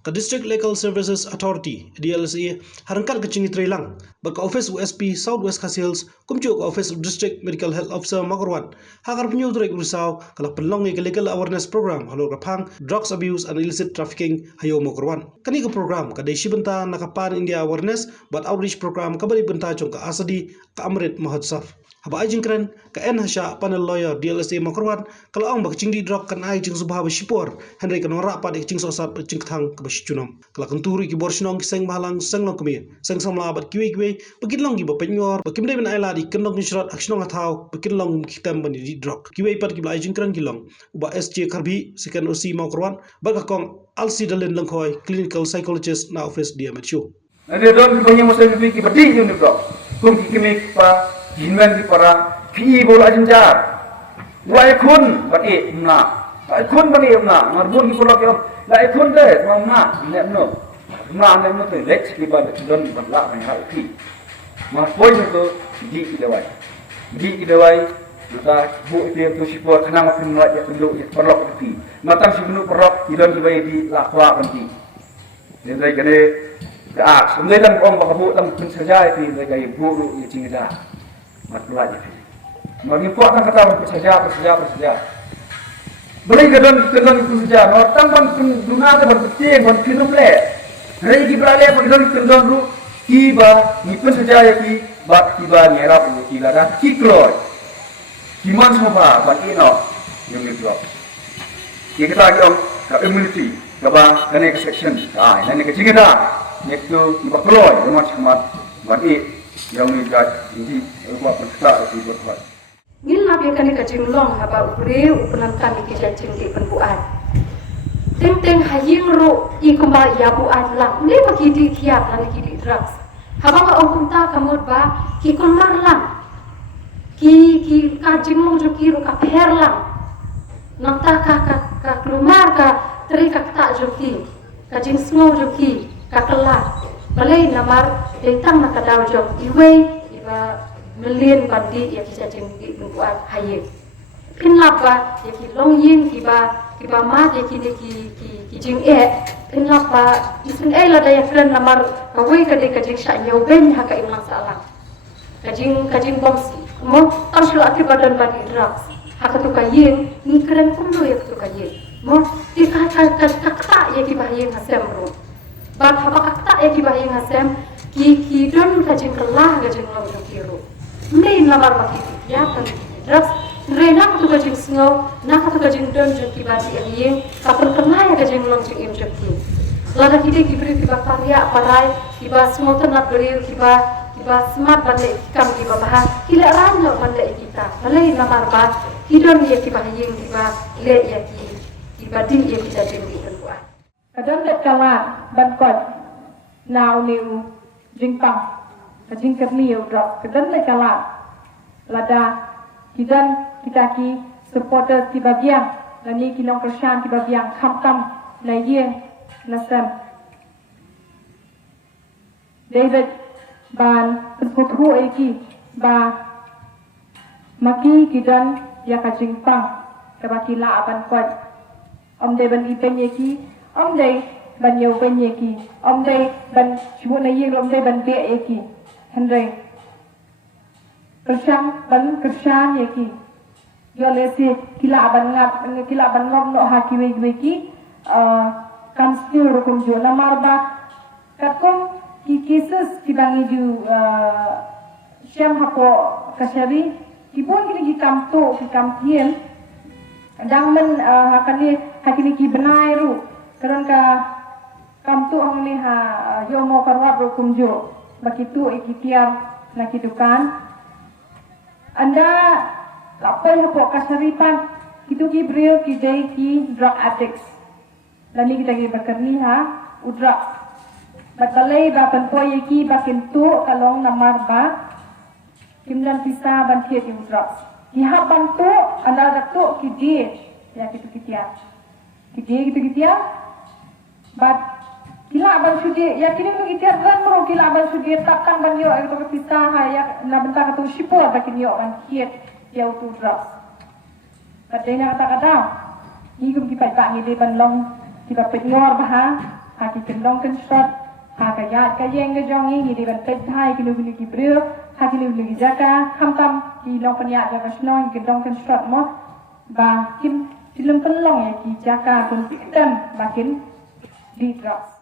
Ka District Legal Services Authority DLSA harangkat kecing Trailang baka Office USP Southwest Hills kumcu ka Office of District Medical Health Officer Makarwan hakar penyu trek Rusau kala penlong ke legal awareness program halor kapang drugs abuse and illicit trafficking hayo Makarwan kani ka program ka desi benta nakapan India awareness but outreach program kabali benta chong ka asadi ka Amrit Mahotsaf haba ajing kren ka en hasya panel lawyer DLSA Makarwan kala ang bak cingdi drug kan ai cing subha bashipor Henry kan ora pa de cing sosat cing thang ka bashchunam kala kenturi ki borsnong ki seng mahalang seng long kemi seng samla bat kiwe bakin long ki bapenyor bakim de ben ai la di kenong ni shrat akshnong athau bakin long ki tam bani di drug kiwe pat ki bla ajing kren ki long uba SJ Karbi second OC Makarwan baka kong alsi dalen langkhoy clinical psychologist na office DMHU Ada don punya masa ki pati ni bro kum ki kemik pa jinwan di para pi bol ajinjar lai kun pati na lai kun pati na marbun ki pulak yo lai kun de na ne no te lex ki ba don batla mai ha pi ma poi to di ki dawai maka bu itu tu sipor kena makin muat ya penduk ya perlok pi matang si penduk perlok idon ki bai di lakwa kanti jadi kene sebenarnya dalam orang bakabu dalam pensaja itu mereka ibu lu yang cinta matlah je. Mari puak kan kata pensaja. Beri kedon pensaja. Orang ban dunia tu berpenting, berkinum le. Hari ini beralih kedon ru tiba ni pensaja ya ki bat tiba nyerap ni kila dah kikloi. Kiman semua bat ino yang itu. Kita lagi orang immunity, kaba kene section. Ini kecinta. Nekto iba kloy rumah cemat bagi yang ni gat ini buat perkara itu buat. Ngil na biya kani kajing long haba upre upunan kami kijajing di penbuat. Teng haying ro I kumba ya buat lang. Ne bagi di kiat lan ki di drugs. Haba ka ong ta kamot ba ki kumar lang. Ki kajing long jo ki ro ka per lang. Nang ta ka klumar ka tri ka ta jo ki. Kajing sngo jo ki kakela balai namar detang nakadaw jong iwe iba million bandi ya kisah jengdi buat haye pinlapa ya ki long yin kiba ma ya ki jing pinlapa isun la daya friend namar kawai kajing sya yau ben haka imlang salah kajing boms mo tamsul ati badan bandi drugs haka tu kayin ni keren kumlo ya tu kayin mo ti kakta ya ki bayin hasem ro Bab haba kakta ya ki bayi ngasem ki don kajing kelah kajing long kiro. Mei lamar makiti ya kan drugs rena tu kajing snow nak tu kajing don jo ki badi yang kapur kelah ya kajing long jing im jeki. Lada kita ki beri kiba karya parai kiba snow tenat beri kiba smart bande kam kiba bah kila ranjo bande kita. Balai lamar ba hidon ya ki bayi kiba le ya ki badi ya kita jing di buat. Kadang tak kalah bantuan now new jingpang kajing kerniu drop kadang tak kalah lada kita ki supporter ki bagian lani ki long kersan ki bagian kam na ye nasam David ban perputu eki ba maki kidan ya kajing pang kabaki la aban kuat om de ban ipen eki Om đây ban nhiều bên nhẹ kỳ, om đây ban chú này yên, om đây ban bẹ kỳ, hành rồi. Kersan nhẹ kỳ, do lẽ si kila ban ngọc nọ haki về kỳ, kan still rokum jo namar ba, kat kom ki cases ki bangi ju siam hapo kasari, ki bon ki kamto ki kamtien, dang men hakini ki benai ru. Karena kam tu ang ni ha yo mo karwap ro kumjo bakitu ikitiar na kidukan anda lapoi hapo kasaripan kitu ki brio ki dai ki drug addicts lani kita ki bakarni ha udra batalay ba panpoy ki bakin tu kalong namar ba kimlan pisa ban ki udra ki ha bantu anda dakto ki die ya kitu kitiar But kila abang sudi ya kini tu kita ran mo kila abang sudi takkan ban yo ay to pisah ya na benta ka tu sipo bakin yo ban kiet ya tu drugs. But dena kata-kata ni kum ki pai pa ni de ban long ki ba pet ngor ba ha haki kendong construct haka yat ka yeng ka jong ngi di ban tet thai ki lu ki breu haki lu jaka kham tam ki long pan ya jaka snong kendong construct mo ba kim silum pen long ya ki jaka kun tan makin di drugs